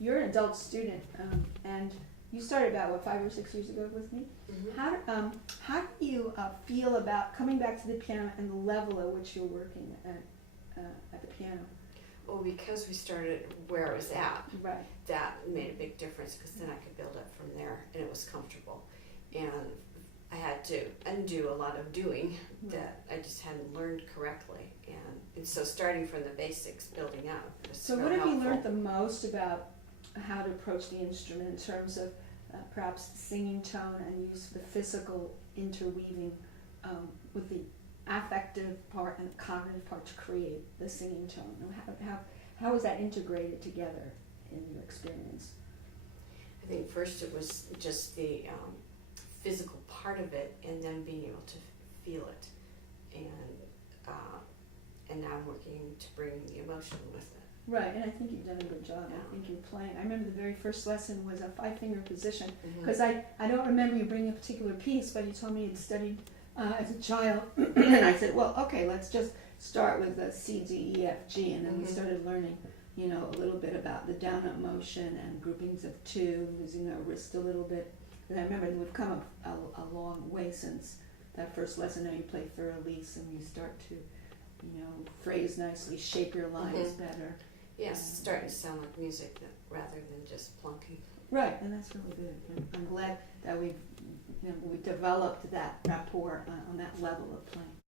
you're an adult student, and you started about 5 or 6 years ago with me. Mm-hmm. How do you feel about coming back to the piano and the level at which you're working at the piano? Well, because we started where I was at, Right. that made a big difference because then I could build up from there and it was comfortable. And I had to undo a lot of doing that I just hadn't learned correctly. And so starting from the basics, building up was So real what have you helpful. learned the most about how to approach the instrument in terms of perhaps singing tone and use of the physical interweaving with the affective part and the cognitive part to create the singing tone? And how is that integrated together in your experience? I think first it was just the physical part of it, and then being able to feel it, and now I'm working to bring the emotion with it. Right, and I think you've done a good job. Yeah. I think you're playing. I remember the very first lesson was a 5-finger position, Mm-hmm. because I don't remember you bringing a particular piece, but you told me you'd studied as a child, and I said, well, okay, let's just start with the C, D, E, F, G, and then we started learning, a little bit about the down-up motion and groupings of 2, using our wrist a little bit. And I remember we've come a long way since that first lesson. Now you play thoroughly, and you start to, phrase nicely, shape your lines better. Yes, it's starting to sound like music rather than just plunking. Right, and that's really good. And I'm glad that we've developed that rapport on that level of playing.